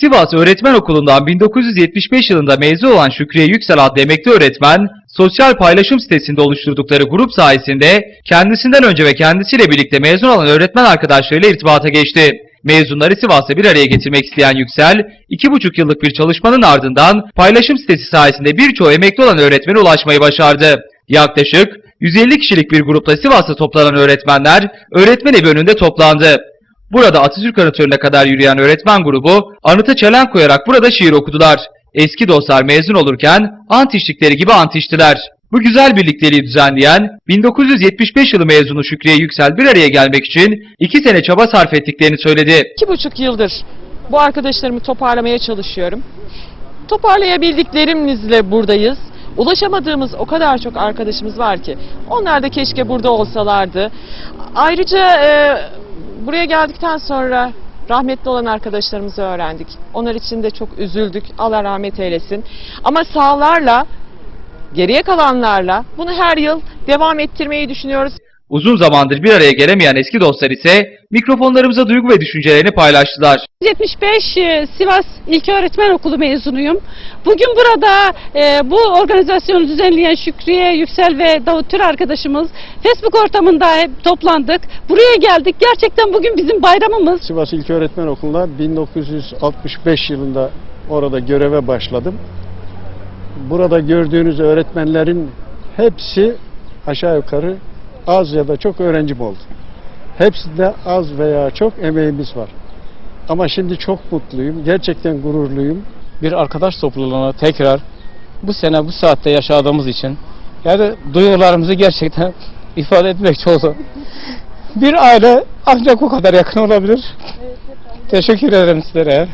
Sivas Öğretmen Okulu'ndan 1975 yılında mezun olan Şükriye Yüksel adlı emekli öğretmen, sosyal paylaşım sitesinde oluşturdukları grup sayesinde kendisinden önce ve kendisiyle birlikte mezun olan öğretmen arkadaşlarıyla irtibata geçti. Mezunları Sivas'ta bir araya getirmek isteyen Yüksel, iki buçuk yıllık bir çalışmanın ardından paylaşım sitesi sayesinde birçoğu emekli olan öğretmene ulaşmayı başardı. Yaklaşık 150 kişilik bir grupta Sivas'ta toplanan öğretmenler öğretmen evi önünde toplandı. Burada Atatürk anıtlarına kadar yürüyen öğretmen grubu anıta çelen koyarak burada şiir okudular. Eski dostlar mezun olurken ant içtikleri gibi ant içtiler. Bu güzel birlikteliği düzenleyen 1975 yılı mezunu Şükriye Yüksel bir araya gelmek için iki sene çaba sarf ettiklerini söyledi. İki buçuk yıldır bu arkadaşlarımı toparlamaya çalışıyorum. Toparlayabildiklerimizle buradayız. Ulaşamadığımız o kadar çok arkadaşımız var ki. Onlar da keşke burada olsalardı. Ayrıca e, buraya geldikten sonra rahmetli olan arkadaşlarımızı öğrendik. Onlar için de çok üzüldük. Allah rahmet eylesin. Ama sağlarla, geriye kalanlarla bunu her yıl devam ettirmeyi düşünüyoruz. Uzun zamandır bir araya gelemeyen eski dostlar ise mikrofonlarımıza duygu ve düşüncelerini paylaştılar. 75 e, Sivas İlköğretmen Okulu mezunuyum. Bugün burada e, bu organizasyonu düzenleyen Şükriye Yüksel ve Davut Tür arkadaşımız Facebook ortamında hep toplandık. Buraya geldik. Gerçekten bugün bizim bayramımız. Sivas İlköğretmen Okulu'na 1965 yılında orada göreve başladım. Burada gördüğünüz öğretmenlerin hepsi aşağı yukarı az ya da çok öğrencim oldu. Hepsinde az veya çok emeğimiz var. Ama şimdi çok mutluyum. Gerçekten gururluyum. bir arkadaş topluluğuna tekrar bu sene bu saatte yaşadığımız için yani duygularımızı gerçekten ifade etmek oldu. Bir aile ancak o kadar yakın olabilir. Teşekkür ederim sizlere.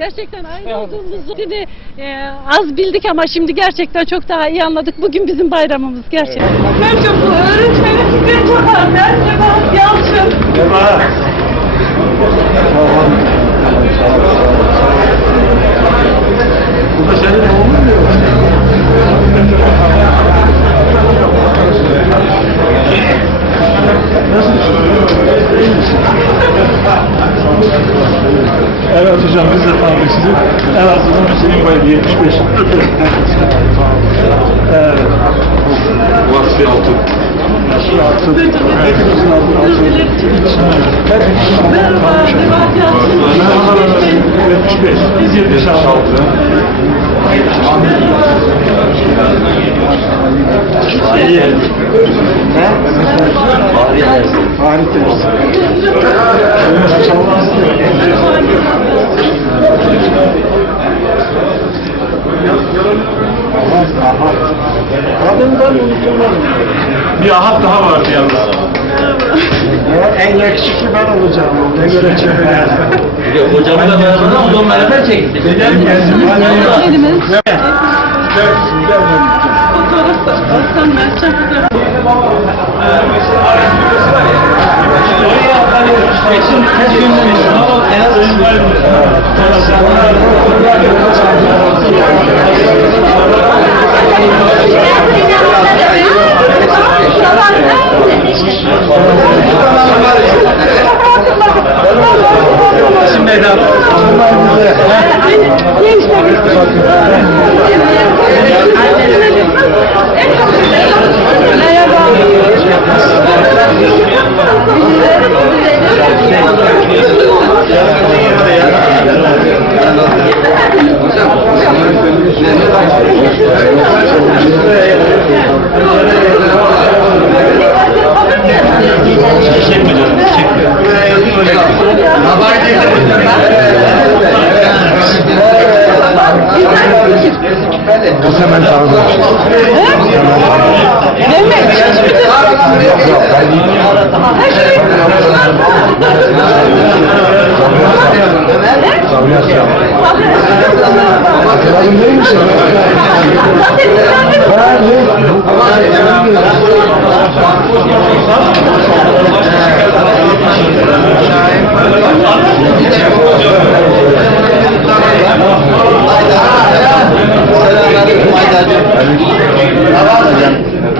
Gerçekten aynı olduğumuzu şimdi, e, az bildik ama şimdi gerçekten çok daha iyi anladık. Bugün bizim bayramımız gerçekten. Ben çok öğretmenim. Ben çok annem. Sebahat Yalçın. Evet hocam biz de tanıdık sizi. En azından Hüseyin Bey 75. evet. Altun. Vasfi Altun. Hepimizin adı Altun. Merhaba, Merhaba, 75. Biz 76. Bir ahat daha vardı yalnız. en yakışıklı ben olacağım. Ne göre çevireceğim. Hocamla beraber hocam beraber çektik. Benim geldim. Şimdi Eda. Bu hemen tanıdım. Yok yok ben değil. Sabri Aslan. Hatırladın değil misin? Ben İnternette var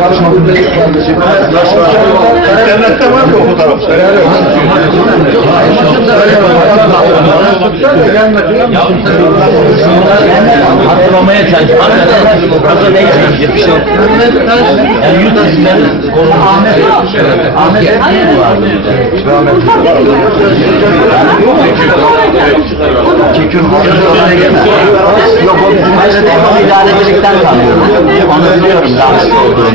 Gracias. Hatırlamaya çalışıyorum. Burada ne için? Yani yurt dışından Ahmet. Ahmet? Kekün Yok o bizim Mesleği idarecilikten tanıyorum. Onu biliyorum rahmetli olduğunu.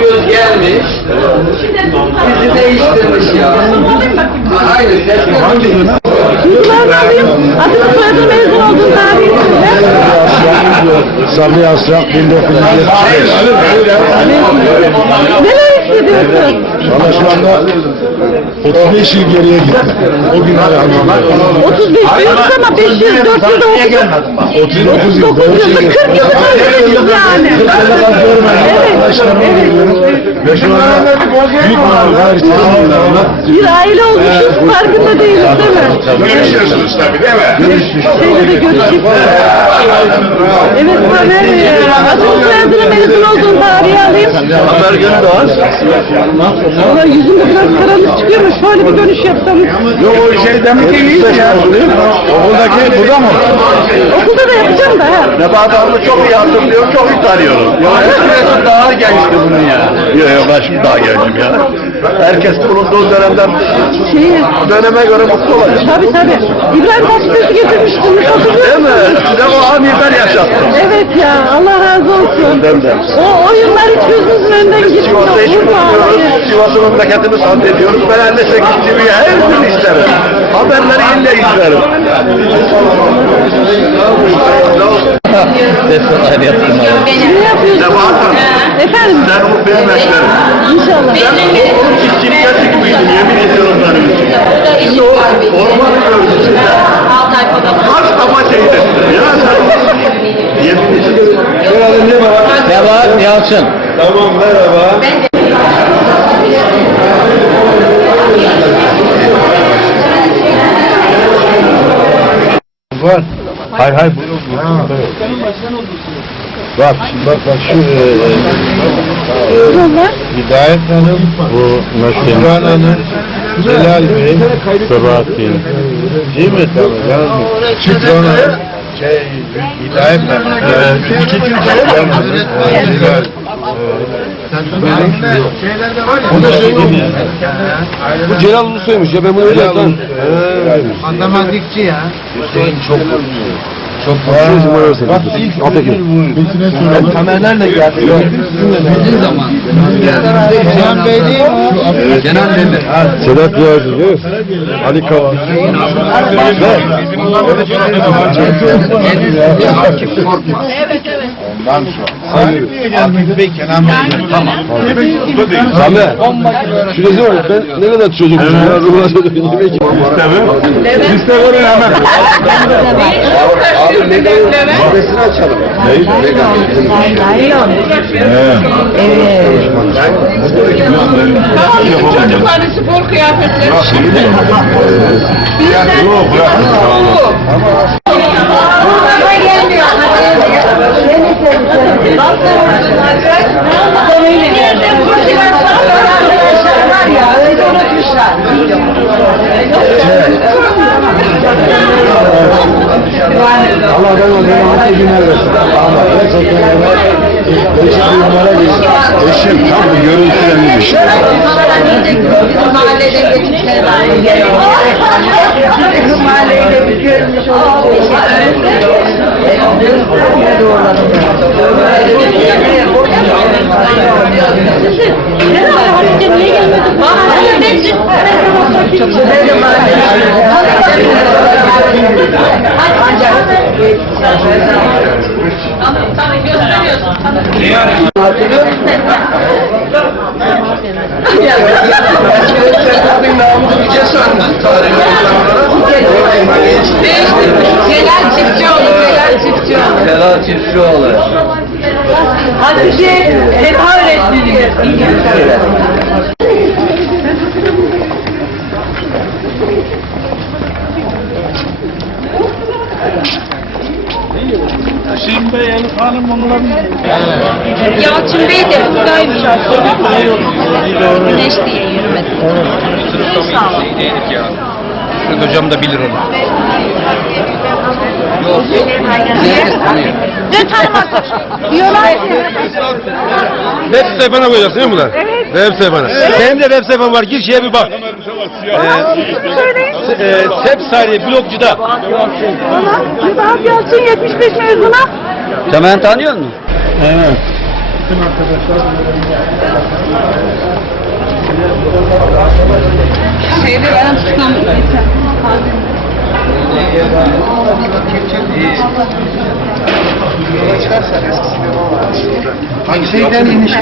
Göz gelmiş. Bizi değiştirmiş ya. Aynen. Duygularını alayım. Adını soyadını mezun olduğun tarihi söyle. Sabri Asrak 1975. Neler hissediyorsun? Valla şu anda 35 yıl geriye gittim. O gün hayatımda. 35 diyoruz ama 5 yıl, 4 yıl da okuduk. 39 yıl. 9 yılda 40 yılda söylemişiz yani. Arkadaşlarımı görüyorum. Ve şu anda büyük manavlar içerisinde Bir aile olmuşuz, farkında değiliz değil mi? Görüşüyorsunuz tabii değil mi? Şeyde de görüştük. Evet Tamer, e, adını soyadını mezun olduğun tarihi alayım. Haber günü de var. Valla yüzünde biraz karanlık çıkıyor ama şöyle bir dönüş yapsam. Yok o şey demek ki iyiyiz ya. Okuldaki burada mı? Okulda da yapacağım da ha. Nebahat Hanım'ı çok iyi hatırlıyorum, çok iyi tanıyorum. Ya daha gençti bunun ya. Yok yok ben şimdi daha gencim ya. Herkes bulunduğu dönemden Şeyi, döneme göre mutlu olacak. tabii tabii. İbrahim Tatlıses'i getirmiştiniz hatırlıyor Değil mi? Size o amirden yaşattım. Evet ya Allah razı olsun. Ben de. O, o yıllar hiç gözümüzün önünden gitmiyor. Sivas'ta hiç Urfa, unutmuyoruz. Sivas'ın memleketini zannediyoruz. Ben 58 TV'ye her gün isterim. Haberleri ille izlerim. Ne yapıyorsun? Nebahat Hanım. Efendim? Sen o benim eşlerim. İnşallah. Sen o çiftçilikte çıkmıştın yemin ediyorum için. Şimdi o ormanı gördün size. Kaç defa şehit ettin ya sen. Yemin ediyorum. Ne var? Nebahat Yalçın. Tamam merhaba. Hay hay. Bak, bak, bak şu e, e, Onlar Hidayet Hanım, bu Şükran Hanım, Celal Bey, Sabahattin. Değil mi? Tamam. Yani Şükran Hanım, şey, Hidayet Hanım. Evet. Şükran Hanım, e, Celal. O da şey mi? Bu Celal Ulusoy'muş ya ben bunu öyle yaptım. Matematikçi ya. Hüseyin çok Çok Bak ilk Altekin. Betine soralım. Tamerler de geldi. Bizim zaman. Kenan Bey değil mi? Kenan Demir. Sedat Yağcı değil mi? Ali Kava. Ondan sonra. Akif Bey, Kenan Bey. Tamam. Samet. Şurası var. Ben ne kadar çocukmuşum ya. Ruhuna çocuk. Yemek Liste verin hemen. Abi Megan'ın adresini açalım. Neyi? Megan'ın. Evet. Tamam bizim çocukların spor kıyafetleri. Bırak şimdi. Yok bırak. Tamam. Arkadaşlar var ya öyle unutmuşlar. Evet. Allah ben o zaman günler versin. Ama ne satınlara değişik durumlara geçsin. Eşim tam bu görüntülerini düşün. Bizim mahallede geçmişler var. Bizim mahallede biz görmüş olduk. Doğru. Celal Çiftçioğlu, Celal Çiftçioğlu. Celal Çiftçioğlu. Hatice Sefa öğretmeni. Yalçın Bey de buradaymış aslında. Güneş diye yürümedi. Sağ olun. Hocam da bilir onu. Ne tanımak? Diyorlar ki. Web sayfana koyacaksın değil mi bunlar? Evet. Web sayfana. Benim de web sayfam var. Gir şeye bir bak. Ee, e, Sep Sari blogcuda. Yılmaz Yalçın 75 mezuna. Sen tanıyor musun? Evet. Şeyde ben tutam. Hangi şeyden iniş?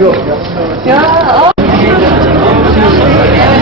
Yok. Burada akşamda yemek var. Ve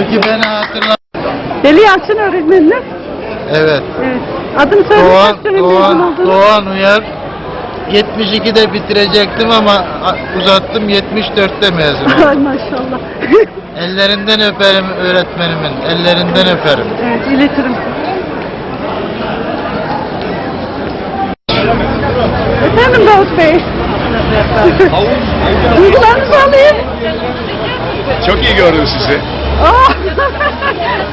Belki beni hatırlar. Deli Yalçın öğretmeniniz. Evet. Evet. Adım söyle Doğan, Doğan? Doğan Uyar. 72'de bitirecektim ama uzattım 74'te mezun. Ay maşallah. Ellerinden öperim öğretmenimin. Ellerinden öperim. evet iletirim. Efendim Davut Bey. Duygularınızı alayım. Çok iyi gördüm sizi. Aa,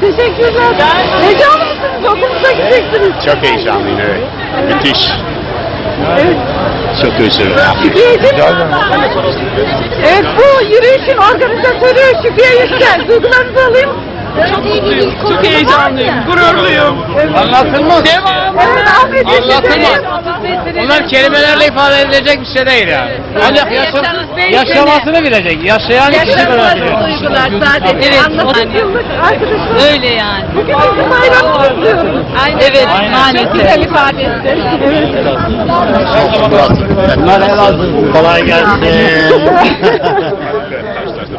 Teşekkürler. Heyecanlı mısınız? Okulunuza gideceksiniz. Çok heyecanlıyım evet. Müthiş. Evet. Çok özür Şükriye'cim. Evet bu yürüyüşün organizatörü Şükriye Yüksel. Duygularınızı alayım. Çok bir Çok heyecanlıyım, gururluyum. Anlatılmaz. Ahmet Anlatılmaz. Bunlar kelimelerle ifade edilecek bir şey değil yani. Ancak yaşam, yaşamasını bilecek. Yaşayan kişi böyle biliyor. duygular sadece. Evet. 30 yıllık arkadaşım. Öyle yani. Bugün bizim bayramımız kutluyoruz. Evet. Çok güzel ifade etti. Evet. Bunlar helal Kolay gelsin.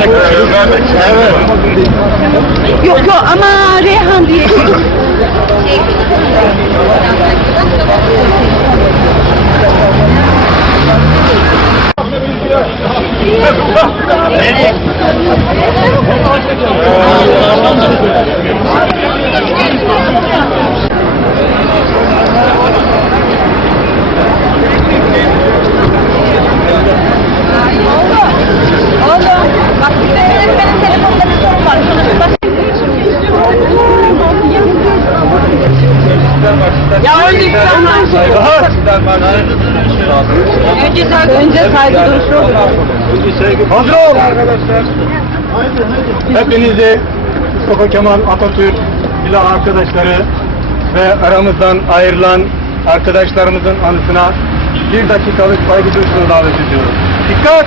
Evet. Yok yok ama Reyhan diye. Oğlum bak bir de benim telefonumda bir sorun var. Bak. Ya önce Önce saygı duruşu olur. Hazır ol arkadaşlar. Hepinizi Mustafa Kemal Atatürk silah arkadaşları ve aramızdan ayrılan arkadaşlarımızın anısına bir dakikalık saygı duruşunu davet ediyorum. Dikkat!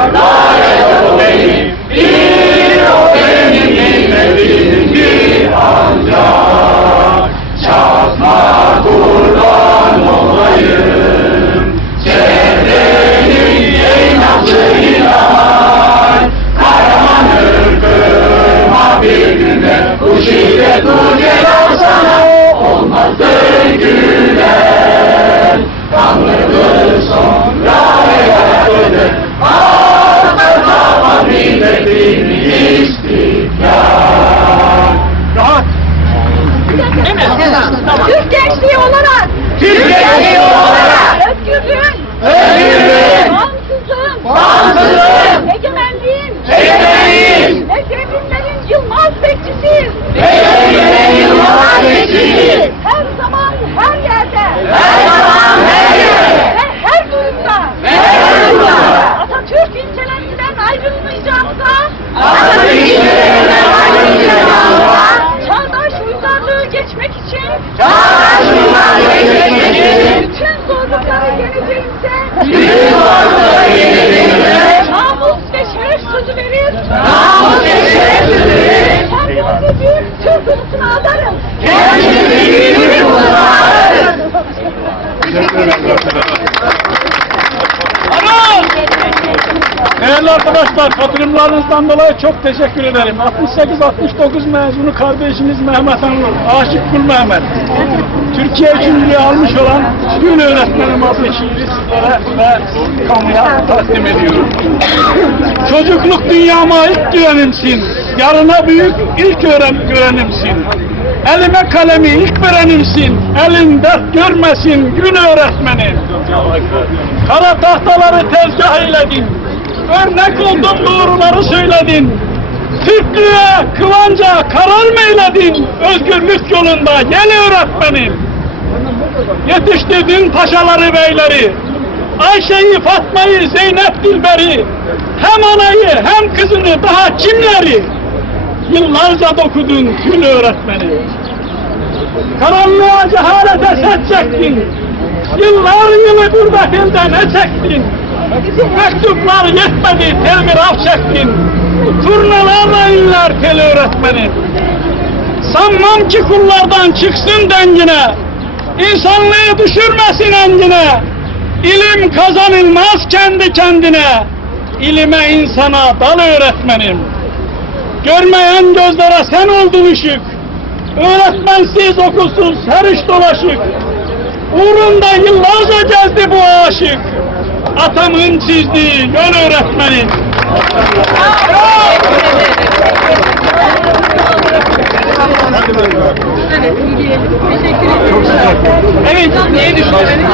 katılımlarınızdan dolayı çok teşekkür ederim. 68-69 mezunu kardeşiniz Mehmet Anlı, Aşık Kul Mehmet. Türkiye üçüncülüğü almış olan Gül Öğretmenim adlı şiiri sizlere ve kamuya takdim ediyorum. Çocukluk dünyama ilk güvenimsin, yarına büyük ilk öğren görenimsin. Elime kalemi ilk verenimsin, elin dert görmesin gün öğretmenim. Kara tahtaları tezgah eyledin. Örnek oldun doğruları söyledin. Türklüğe, kıvanca karar mı? Özgürlük yolunda gel öğretmenim. Yetiştirdin paşaları beyleri. Ayşe'yi, Fatma'yı, Zeynep Dilber'i. Hem anayı hem kızını daha kimleri? Yıllarca dokudun kül öğretmeni. Karanlığa cehalete set çektin. Yıllar yılı gurbetilde ne çektin? Mektuplar yetmedi telgraf çektin. Turnalarla inler tel öğretmenim. Sanmam ki kullardan çıksın dengine. İnsanlığı düşürmesin engine. İlim kazanılmaz kendi kendine. İlime insana dal öğretmenim. Görmeyen gözlere sen oldun ışık. Öğretmensiz okulsuz her iş dolaşık. Uğrunda yıllarca gezdi bu aşık. Atamın çizdiği yol öğretmenim. Evet, niye düşünüyorsunuz?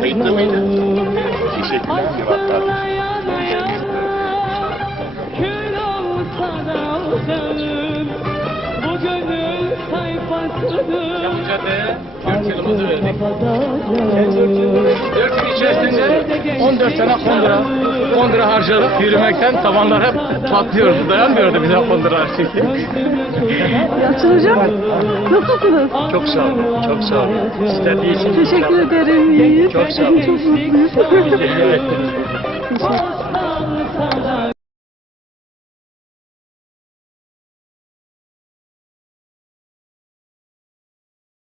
Kayıtlı mıydı? Teşekkürler cevaplar. Dört yılımızı verdik. Dört yıl içerisinde 14 sene kondura, kondura harcadık. Yürümekten tabanlar hep patlıyordu. Dayanmıyordu bize kondura. Yalçın Hocam nasılsınız? Çok sağ olun, çok sağ olun. Sizler de iyisiniz. Teşekkür ederim. İyi. Çok sağ olun. Çok mutluyuz. Teşekkür ederim.